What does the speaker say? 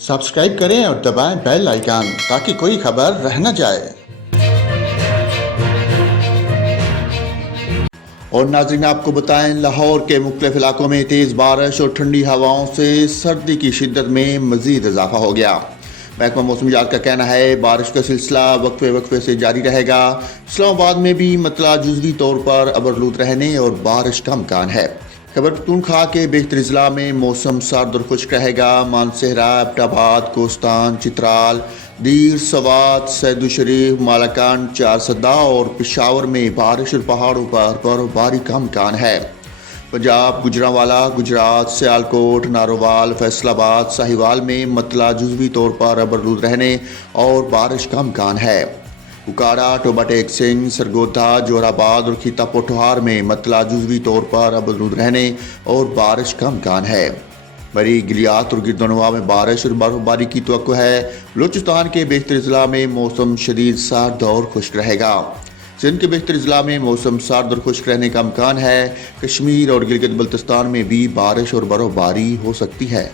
Subscribe करें और दबाएं बेल आइकन ताकि कोई खबर रह न जाए। और नाज़रीन आपको बताएं, लाहौर के मुख्तलिफ इलाकों में तेज़ बारिश और ठंडी हवाओं से सर्दी की शिद्दत में मज़ीद इजाफा हो गया। महकमा मौसमियात का कहना है बारिश का सिलसिला वक्फे वक्फे से जारी रहेगा। इस्लामाबाद में भी मतला जुज़वी तौर पर अबरलूद रहने और बारिश का इम्कान है। खैबर पख्तूनख्वा के बेहतर अजला में मौसम सर्द और खुश्क रहेगा। मानसहरा, एबटाबाद, कोस्तान, चित्राल, दीर, सवात, सैदुशरीफ, मालाकान, चारसदा और पेशावर में बारिश और पहाड़ों पर बर्फबारी का इम्कान है। पंजाब, गुजरांवाला, गुजरात, सियालकोट, नारोवाल, फैसलाबाद, साहिवाल में मतला जुज़वी तौर पर अबरलूद रहने और बारिश का इम्कान है। उकाड़ा, टोबा टेक सिंह, सरगोधा, जोराबाद और खीता पोठोहार में मतला जुज़वी तौर पर अबरलूद रहने और बारिश का इम्कान है। बरी, गिलियात और गिरदनवा में बारिश और बर्फबारी की तवक्को है। बलूचिस्तान के बेहतर अजला में मौसम शदीद सर्द और खुश्क रहेगा। सिंध के बेहतर अजला में मौसम सर्द और खुश्क रहने का इम्कान है। कश्मीर और गिलगित बल्तिस्तान में भी बारिश और बर्फबारी हो सकती है।